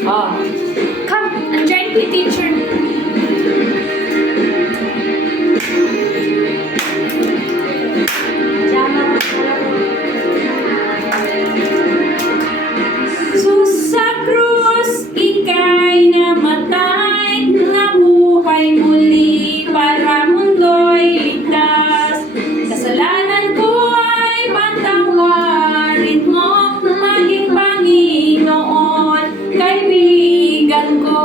Oh. Come, andyan ko yung teacher. Sa krus, ika'y namatay, nabuhay muli para mundo'y ligtas. Kasalanan ko ay patawarin mo, maging Panginoon, kaibigan ko.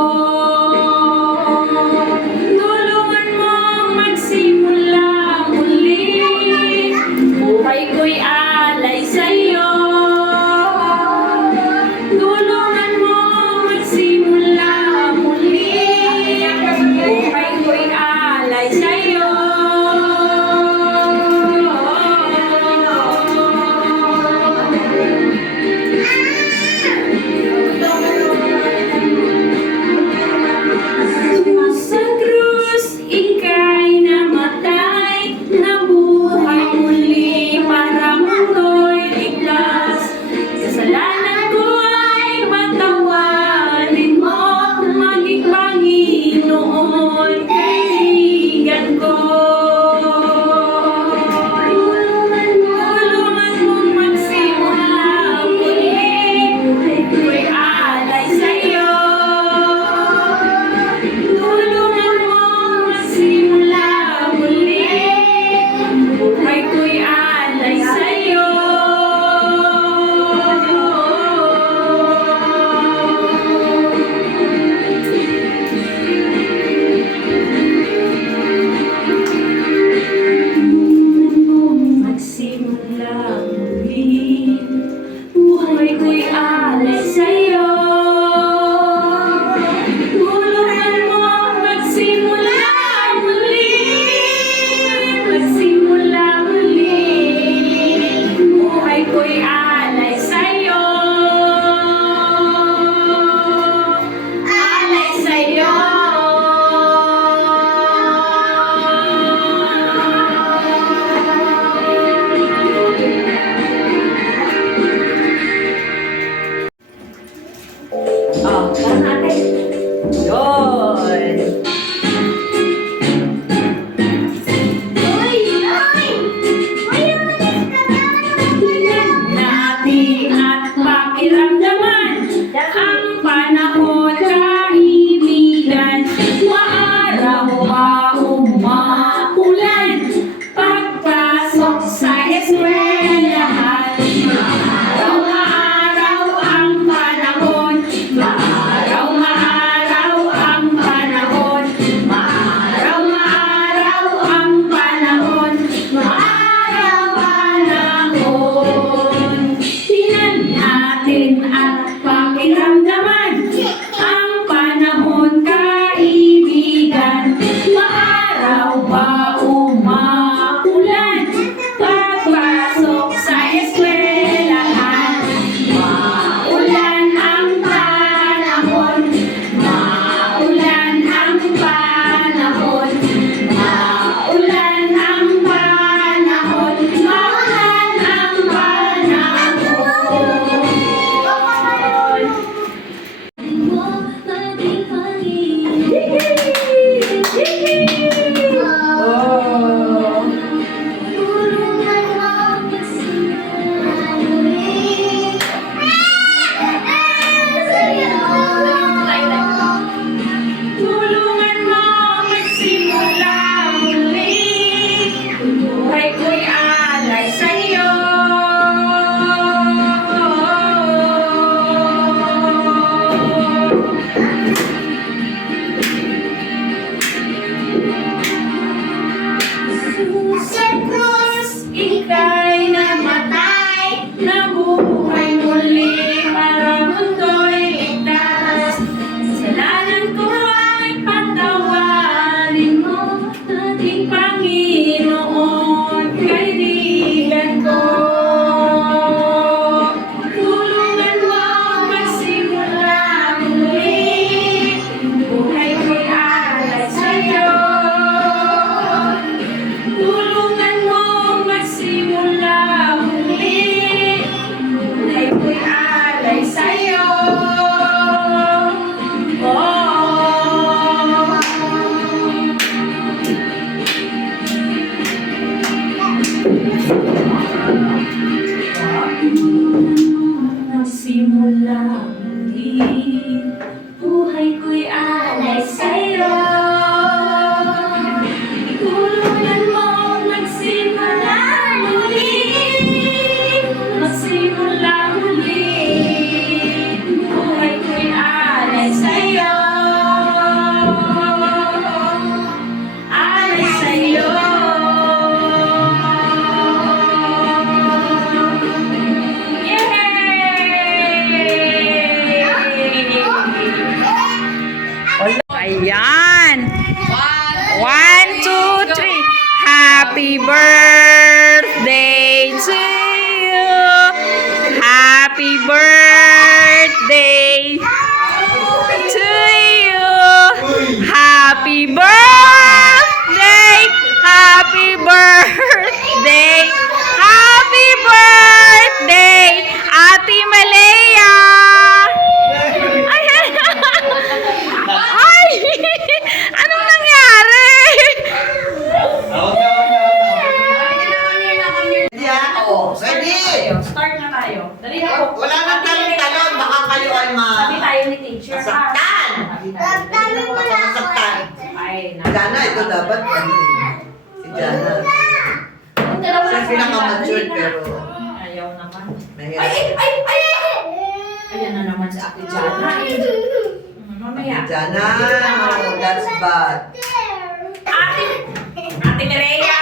pinaka-matured pero Ayaw naman. nahiya. Ayan na naman si Ate Jana. Mamaya. Jana, oh, that's bad. Ate Mireya.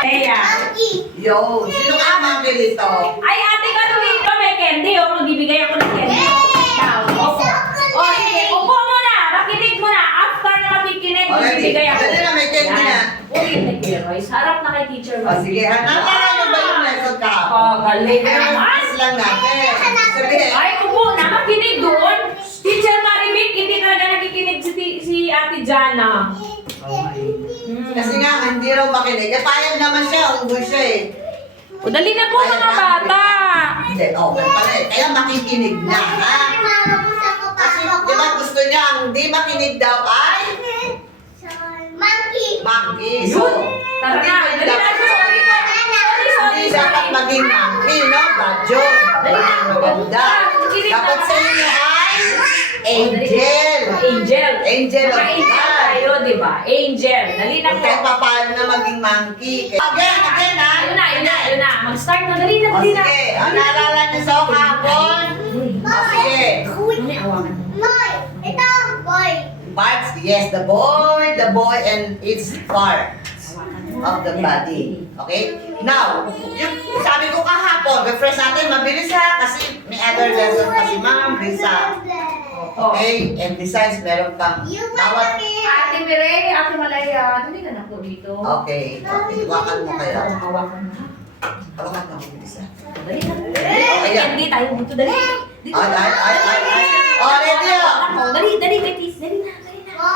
Mireya. Yo, sino ka mga dito? Ay, Ate Carolina, may candy. Oh, magbibigay ako ng candy. Opo. Oh, sige. Upo muna. Makinig muna. After na makikinig, magbibigay ako. Dali na, may candy na. Uy, nag-Royce. Harap na kay Teacher O Royce. sige, hanapin nyo ba yung lesson kahapon? Oh, galing naman. Mas lang natin. Sabihin. Ay, upo na. Makinig doon. Teacher Maribik, hindi talaga nakikinig si Ate Jana. Kasi nga, hindi raw makinig. Eh, payag naman siya, unggoy siya eh. O, dali na po mga bata. Hindi, okay pala eh. Kaya makikinig na, ha? Kasi, di ba gusto niya, ang hindi makinig daw ay monkey. So, Tara na. Dali na. Sorry po. hindi dapat maging monkey, no? Bad yun. Maganda. Dapat sa inyo ay angel. Angel. Angel of Mga angel God. tayo, di ba? Angel. Dali na Huwag po. kayo papaano na maging monkey. Again, ha? Ayun na. Mag-start na. Dali na, O dali na. sige, ang naalala niyo sa kahapon? O sige. May awakan mo. Parts, yes, the boy and its parts of the body. Okay? Now, yung sabi ko kahapon, refresh natin, mabilis ha, kasi may other lesson pa si Ma'am Risa. Okay? And besides, meron kang bawat... Ate Mireya, Ate Malaya, dali ka na po dito. Okay, okay, iwakan mo kayo. Hawakan mo. Hawakan mo, mabilis ha. Dali na. Okay, yan. Hindi tayo dito. Dali. Dito. Ay. Oh, ready oh. Dali, Betis. Dali na.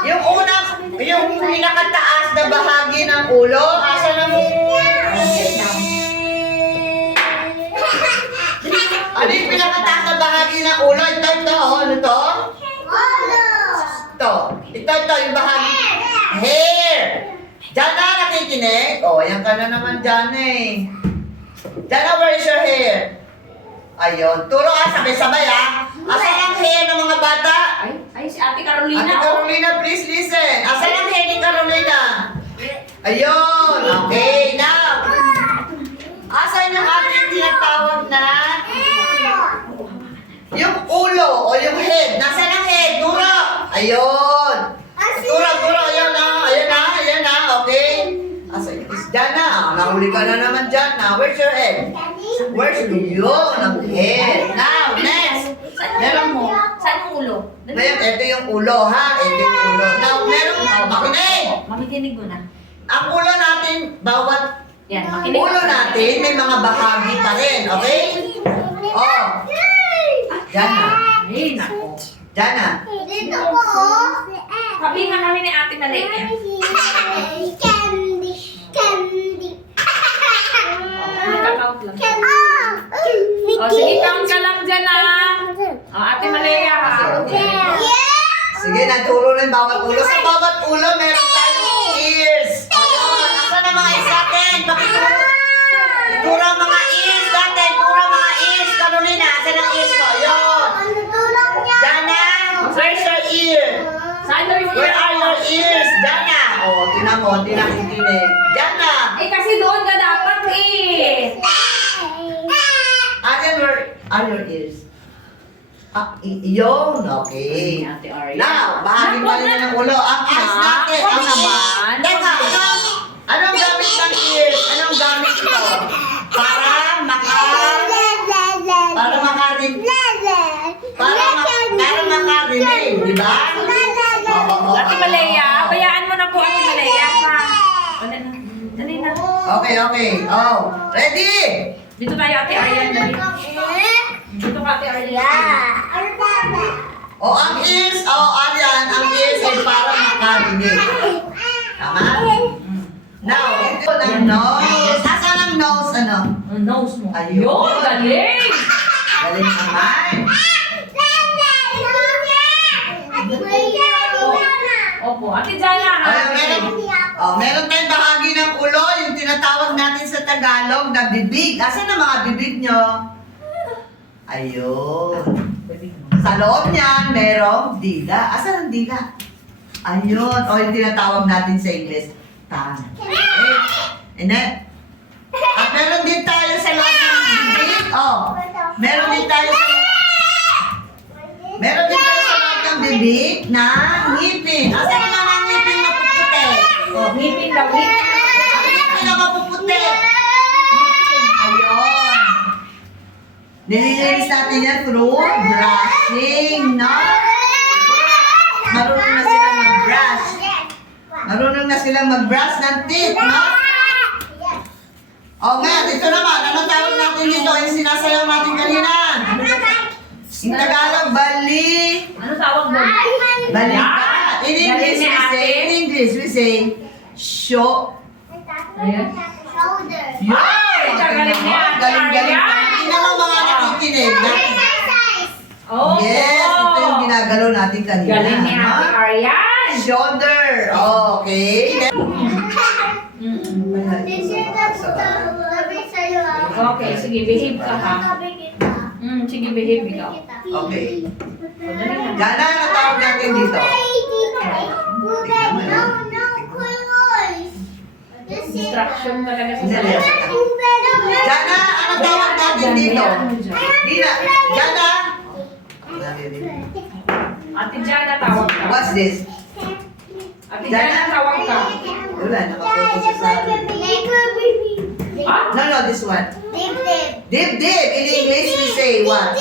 Yung yung pinakataas na bahagi ng ulo, asa na mo? Ano yung pinakataas na bahagi ng ulo? Ito, oh, ano to? Ito, yung bahagi. Hair! Diyan na nakikinig? Oh, yan ka na naman dyan eh. Diyan na, where is your hair? Ayun, turo ka, sabay-sabay ah. Asan ang hair ng mga bata? Ay, si Ate Carolina. Ate Carolina, please listen. Asan ang hair ni Carolina? Ayun, okay, now. Asan yung ating tinatawag na? Yung ulo o yung head. Nasaan ang head? Turo. Ayun. Turo. Ayan na. Okay. Asan yung isda na? Nahuli ka na naman dyan na. Where's your head? Where's yun? Ang head. Now, next. Meron mo. Saan ang ulo? Ngayon, ito yung ulo ha. Ito yung ulo. Now, meron mo. Makinig. Makikinig mo na. Ang ulo natin, bawat Yan, makinig. ulo natin, may mga bahagi pa rin. Okay? Oh. Diyan na. Ay, nako. Diyan na. Sabi nga kami ni Ate Malaya. Kakount lang. O, sige, count ka lang dyan ah. O, Ate Malaya. Sige, naturo na yung bawat ulo. Sa bawat ulo, meron tayong ears. Ayun. Nasaan ang mga ears natin? Pakituro. Ituro ang mga ears natin. Turo ang mga ears. Carolina, asan ang ears ko? Ayun. Jana, where's your ear? Saan na yung Where are your ears? Jana. Oh, tinan mo, hindi nakikinig. Jana. Eh, kasi doon ka dapat eh. Where are your ears? Yun, okay. Ate Arya. Now, bahagi pa rin ng ulo. Ang eyes natin. Wag Ang naman. Teka, anong gamit ng ears? Anong gamit ito? Para makarinig. Para makarinig, di ba? Oo. Ate Malaya, bayaan mo na po Ate Malaya ha. Wala na. Dali na. Okay. Oh, ready? Dito tayo Ate Arya. Dali. Dito ka Ate Arya. O, ang ears, ang ears ay para makarinig. Tama? Now, ito ng nose. Asan ang nose, ano? Ang nose mo. Ayun. Galing. Galing naman. Opo, Ate Jana ha. Meron tayong bahagi ng ulo, yung tinatawag natin sa Tagalog na bibig. Asan ang mga bibig nyo? Ayun. Sa loob niyan, merong dila. Asan ang dila? Ayun. O yung tinatawag natin sa English, tongue. Okay? Hindi. At meron din tayo sa loob ng bibig. Oh. Meron din tayo sa loob ng bibig na ngipin. Asa na nga ang ngipin na puputi? Oh. Ngipin daw, ngipin. Ang ngipin na mapuputi. Ayun. Nililinis natin yan through brushing, no? Marunong na silang mag-brush. Marunong na silang mag-brush ng teeth, no? O nga, ito naman. Anong tawag natin dito? Yung sinasayaw natin kanina. In Tagalog, bali. Ano tawag doon? Balikat. In English, we say, show. Ayan. Yun! Galing ni Ate Galing-galing Arya. pa. Hindi naman mga nakikinig. Oh, Yes, ito yung ginagalaw natin kanina. galing ni Ate no? Aryan. Shoulder. Okay. Okay, sige, behave ka ha. Sige, behave ikaw. Okay. Dali na. Jana, ano tawag natin dito? Distraction talaga sa Dali. salita. Jana, ano tawag natin dito? Dina. Jana. Ate Jana, tawag ka. What's this? Ate Jana, tawag ka. Wala, nakapokus sa Ha? No, this one. Dip, dip. In English, we say what?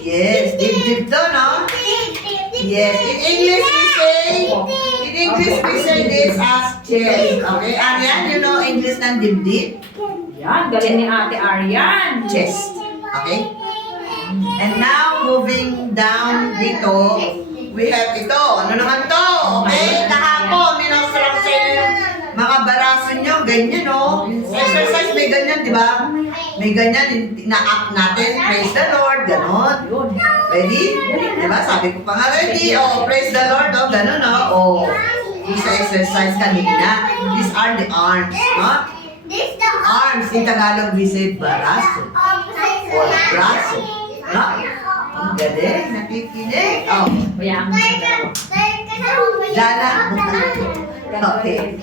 Yes, dip, dip to, no? Yes, in English, we say this as chest. Okay, Aryan, you know English ng dip, dip? Yan, galing ni Ate Aryan. Chest. Okay? And now, moving down dito, we have ito. Ano naman to? Okay? Kahapon, minostral sa yung mga baraso nyo. Ganyan, no? Sa exercise, may ganyan, di ba? May ganyan, na-up natin. Praise the Lord. Ganon. Yun. Ready? Di ba? Sabi ko pa nga ready. Oh, praise the Lord. Oh, ganon, no? Oh. Yung sa exercise kanina. These are the arms, no? Arms, in Tagalog, we say baraso. Or braso. No? Ang galing, nakikinig. Oh, Kaya ang dalawa. Jana. Okay.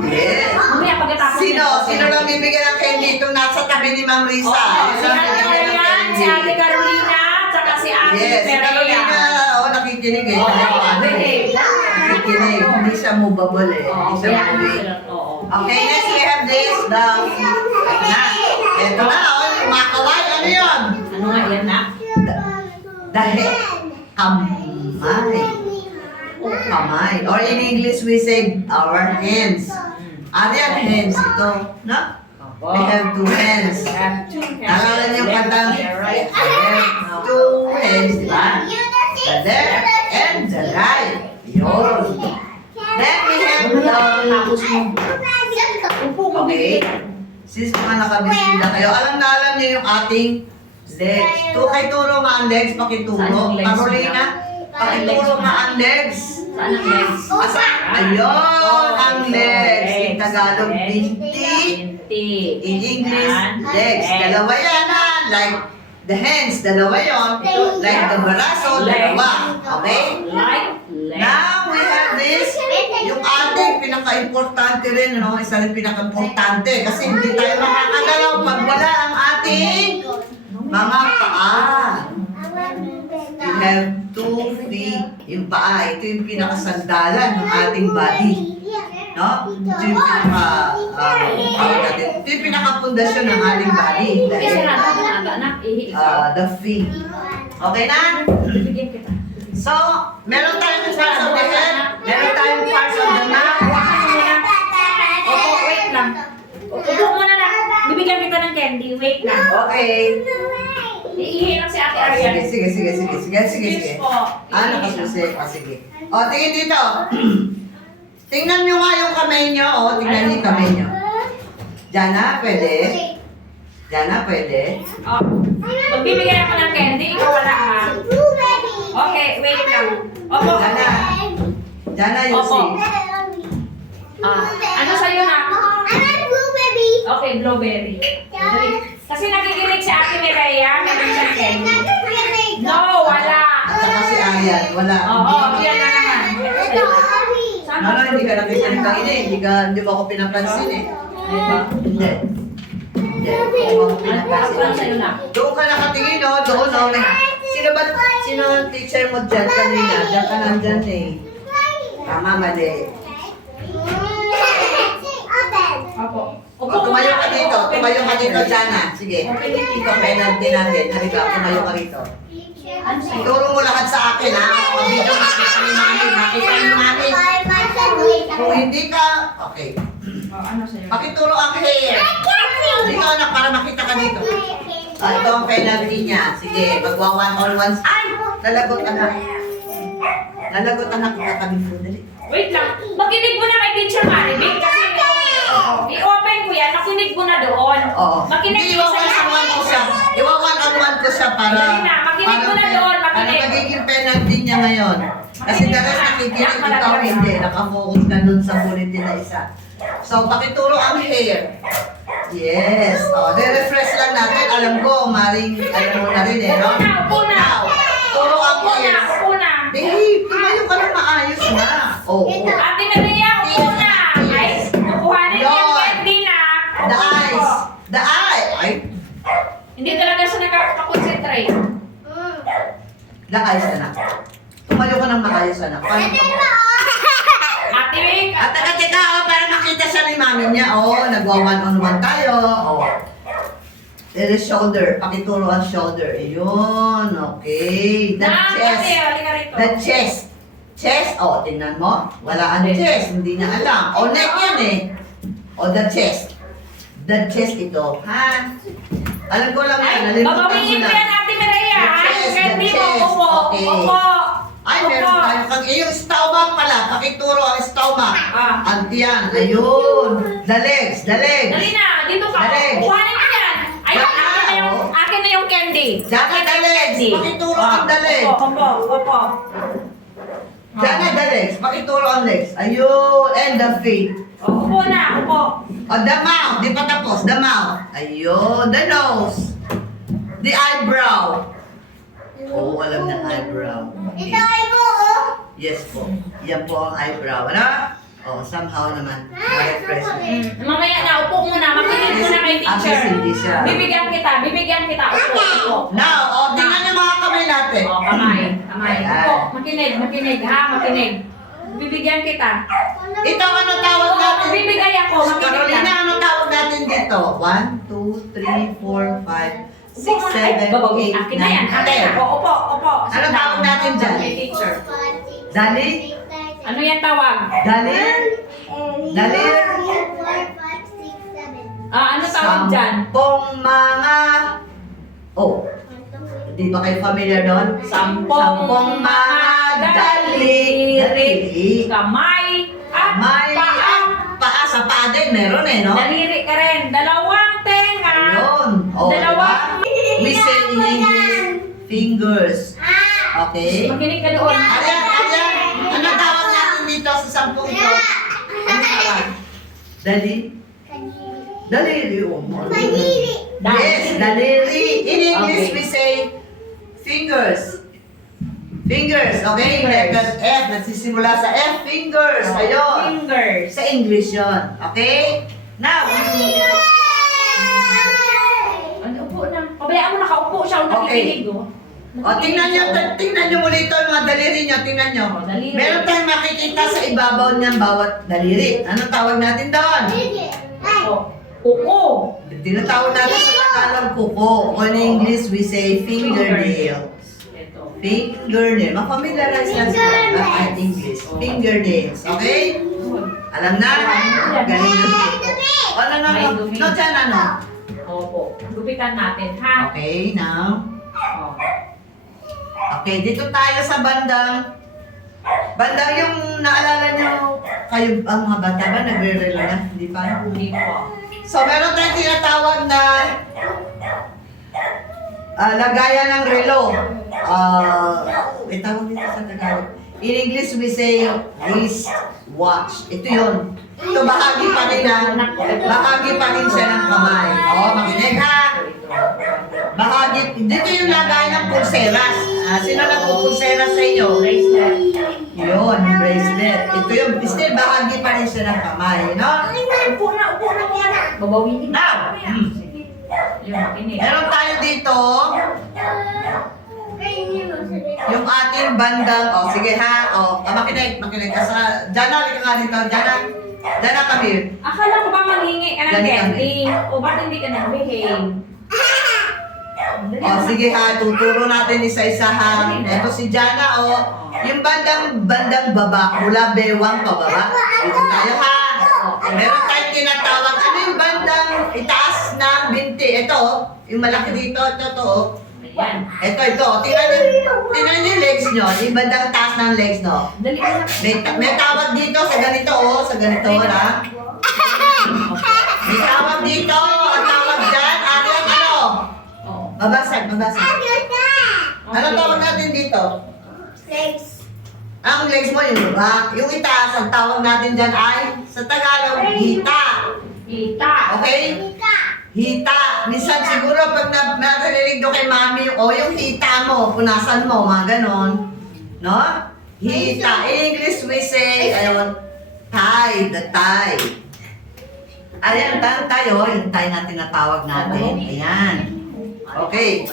Yes. Mamaya pagkatapos Sino? nito. Sino lang bibigyan ng candy? Itong nasa tabi ni Ma'am Risa. Oo, si Sino Ate bibigyan ng Aryan, si candy? Ate Carolina, tsaka si Ate Yes, si Carolina. Perea. Oo, nakikinig eh. Oo, Ano eh. behave. Nakikinig. Hindi siya movable eh. Oo, Hindi siya kaya ano movable. sila. Oo. Okay, next we have this. Ito na, oh, makaway. Ano yun? Ano nga yan na? Dahil kamay. Kamay. Or in English, we say our hands. Ano yan? Hands ito. No? Opo. We have two hands. Have two hands. Naalala niyo yung kantang Right. I have two hands, di ba? The left and the right. Yun. Then we have Tapos mo. Upo mo. Okay. Since mga nakabisita kayo, alam na alam niyo yung ating legs. Kay turo nga ang legs, Saan pakituro. yung legs Carolina, pakituro nga ang legs. Saan ang legs? Asa? Ayun, ang legs. In Tagalog, binti. Binti. In English, Yan. legs. Dalawa yan ha. Like the hands, dalawa yon. Like the braso, dalawa. Okay? Like legs. Now we have this. Yung ating pinaka-importante rin, ano? Isa rin pinaka-importante. Kasi hindi tayo makakagalaw pag wala ang ating mga paa. We have 2 feet. Yung paa, ito yung pinakasandalan ng ating body. No? Ito yung ito yung pinaka-pundasyon ng ating body. Isa Dahil, na ito na anak. the feet. Okay na? Bibigyan kita. So, meron tayong parts of the head, meron tayong parts of the neck. Opo, wait lang. Upo muna na. Bibigyan kita ng candy. Wait lang. Okay. Iihi lang si Ate Oh, Aryan. sige. Po. Ah, nakasusi. O, sige. O, tingin dito. Tingnan nyo nga yung kamay nyo. O, tingnan nyo yung kamay nyo. Jana, pwede? Jana, pwede? Oh. Magbibigyan ako ng candy. Ikaw wala ha. Okay, wait lang. Opo. Jana, you Opo. see. Ano sa'yo na? Okay, blueberry. Kasi nakikinig si Ate Mireya. Meron siyang candy. No, wala. At saka si Ayan, wala. Oo, yan na naman. Saan No, hindi ka nakikinig kanina eh. Hindi mo ako pinapansin eh. Diba? Hindi. Hindi mo ako Ano pinapansin. sa'yo na? Doon ka nakatingin, no? Doon, no? Sino ang teacher mo dyan kanina? Diyan ka nandyan eh. Tama, mali. Opo. O, tumayo ka dito. Tumayo ka dito, Jana. Sige. Ito, penalty natin. Halika, tumayo ka rito. Ano sa'yo? Ituro mo lahat sa akin, ha? Ang video makita ni Mami. Makita ni Mami. Kung hindi ka, okay. Ano sa'yo? Pakituro ang hair. Dito, anak, para makita ka dito. Ito ang penalty niya. Sige, magwa one on one. Ay! Nalagot, anak. Nalagot, anak. Katabi mo, dali. Wait lang. Makinig mo na kay Teacher Maribig kasi i-open ko yan. Makinig mo na doon. Oo. Makinig Hindi, mo iwa one on one ko siya. Iwa one on one ko siya para... Dali na, makinig mo na doon, makinig. Para magiging penalty niya ngayon. Kasi Makinig dalas ka. nakikinig, Yak, ikaw malaki hindi. na. Nakafocus ka dun sa bulletin na isa. So, pakituro ang hair. Yes. O, refresh lang natin. Alam ko, maring, alam mo na rin eh, no? Upo na. Now, turo ang Upo na, hair. upo na. Babe, tumayo ka lang maayos na. Oo. Ate Maria, upo na. Ay, kukuhanin yung Lord. candy na. The eyes. The eye. Ay, Hindi talaga siya nakaka-concentrate. the eyes na. Tumayo ka ng maayos na. Paano pa? Ate Rick, At teka, oh, para makita siya ni mami niya. Oh, nagwa one on one tayo. Oh. The shoulder. Pakituro ang shoulder. Ayun. Okay. The chest. Ate, halika rito. The chest. Chest. Oh, tingnan mo. Wala ang chest. Hindi niya alam. Oh, neck yan eh. Oh, the chest. The chest ito. Ha? Alam ko lang yan. Ay, Nalimutan ko babawingin ko na. yan, Ate Maria. The Ay, chest, candy the mo. chest. Opo, Okay. opo. Ay, meron Opo. tayo. Yung stomach pala. Pakituro ang stomach. Ah. Antiyan. Ayun. The legs. The legs. Dali na, dito ka. The legs. Kuhanin mo yan. Ay, akin na yung candy. Diyan ka, the legs. Pakituro ang the legs. Opo, opo. Diyan na, the legs. Pakituro ang legs. Ayun. And the feet. Opo na, opo. Oh, the mouth. Di pa tapos. The mouth. Ayun. The nose. The eyebrow. Oh, alam na eyebrow. Yes po. Yan po ang eyebrow. Ano? Oh, somehow naman. Ma-refresh. Mamaya na, upo muna. Makinig mo na kay teacher. Kasi hindi siya. Bibigyan kita. Upo, upo. Now, oh, tingnan niyo mga kamay natin. Oh, kamay. Ayan. Upo, makinig ha, makinig. Bibigyan kita. Ito, ano tawag natin? Bibigay ako, makinig Carolina, ka. ano tawag natin dito? 1, 2, 3, 4, 5, 6, Ay, 7, 8, 9, 10. babawin. Akin na yan. Upo. Ano tawag natin dyan? Kay teacher. Dali? Ano yan tawag? Dali? Dali? Ano tawag dyan? Sampung mga... Oh, di ba kayo familiar doon? Sampung mga daliri, kamay, at May paa. paa sa paa din, meron eh, no? Daliri ka rin. Dalawang tenga. Ayun. Oh, Dalawang diba? We say in English, fingers. Okay? Makinig ka doon. Ayan. Ano tawag natin dito sa sampung ito? Ano tawag? Dali? Daliri. Oh, yes, daliri. In English, Okay. we say fingers. Fingers, okay? Fingers. Letter F, nagsisimula sa F, fingers. Ayun. Fingers. Sa English yon, okay? Now, Ano, upo na. Pabayaan mo nakaupo siya. Nakikinig, oh. tingnan nyo muli ito, yung mga daliri nyo, tingnan nyo. Oh, daliri. Meron tayong makikita sa ibabaw niyan bawat daliri. Anong tawag natin doon? Oh. Upo. Tinatawag natin sa Tagalog kuko. O in English, we say fingernails. Ito. Fingernail. Ma-familiarize lang sila at English. Fingernails. Okay? Alam na? Galing na kuko. O, no. No, dyan, ano? Opo. Gupitan natin, ha? Okay, now. Oh. Okay, dito tayo sa bandang yung naalala nyo, kayo ang mga bata ba nagre-relo na? Hindi pa? Hindi po. So, meron tayong tinatawag na lagayan ng relo. Tawag dito sa Tagalog. In English, we say wrist watch. Ito yun. Ito bahagi pa rin siya ng kamay. Oo, makinig ha. Bahagi, dito yung lagayan ng pulseras. Sino nagpupulsera sa inyo? Bracelet. Yun, bracelet. Ito yung still bahagi pa rin siya ng kamay, no? Upo na. Babawin din. Now, Sige. Yun, makinig. meron tayo dito, yung ating bandang, sige ha, makinig. Jana, halika nga dito. Jana, come here. Akala ko ba manghingi ka ng Dali candy? O ba't hindi ka nag-behave? Sige ha, tuturo natin isa-isa ha. Ito si Jana, yung bandang baba, mula bewang pababa. Dito tayo ha. Meron tayong tinatawag, ano yung bandang itaas ng binti? Ito, yung malaki dito, ito. Ayan. Ito. Tingnan niyo yung legs nyo, yung bandang taas ng legs no. Dali ka na. May tawag dito sa ganito, na. May tawag dito, ang tawag dyan, Arian, ano? Oo. Mabasag. Ano tawag natin dito? Ang legs mo yung baba. Yung itaas, ang tawag natin dyan ay, sa Tagalog, hita. Kita. Okay? Hita. Minsan siguro pag narinig nyo kay mami, yung hita mo, punasan mo, mga ganon. No? Hita. In English we say, tie, the tie. Ayan, tayo, yung tie na tinatawag natin. Ayan. Okay.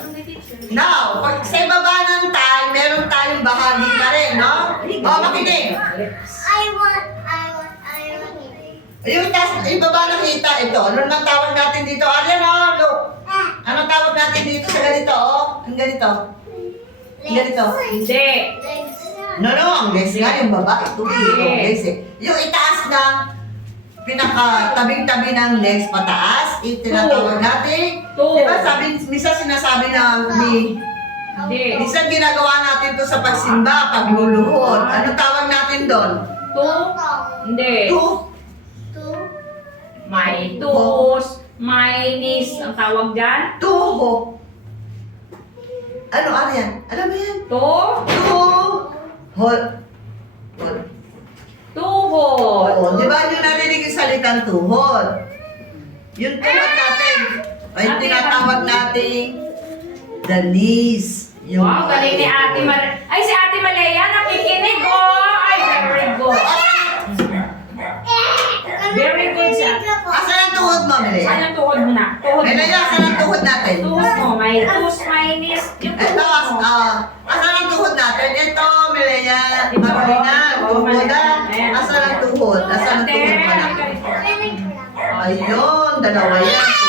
Now, pag sa baba ng tie, meron tayong bahagi na rin, no? Makinig. Yung baba ng hita, ito. Ano nang tawag natin dito? Arian, look. Anong tawag natin dito sa ganito, Ang ganito. Hindi. No, ang legs nga, yung baba. Ito, yung legs eh. Yung itaas ng pinaka-tabing-tabi ng legs pataas, itinatawag natin. Diba minsan sinasabi Hindi. minsan ginagawa natin to sa pagsimba, pagluluhod. Ano tawag natin doon? Hindi. May tus, may nis. Ang tawag dyan? Tuho. Ano yan? Alam mo yan? Tuhod. Tuhod. Di ba yung narinig yung salitang tuhod? Yung tuhod natin, ay tinatawag nating the knees. Wow, galing ni Ate Malaya. Ay, si Ate Malaya nakikinig, Ay, very good. Very good siya. Asan ang tuhod mo, Mili? Saan ang tuhod mo na? Tuhod mo. Mili, asan ang tuhod natin? Tuhod mo. May tus, may nis. Yung Ito, tuhod mo. asan ang tuhod natin? Ito, Milea, Marolina, Bubuda. Asan ang tuhod? Asan ang tuhod mo natin? Ayun, dalawa yan.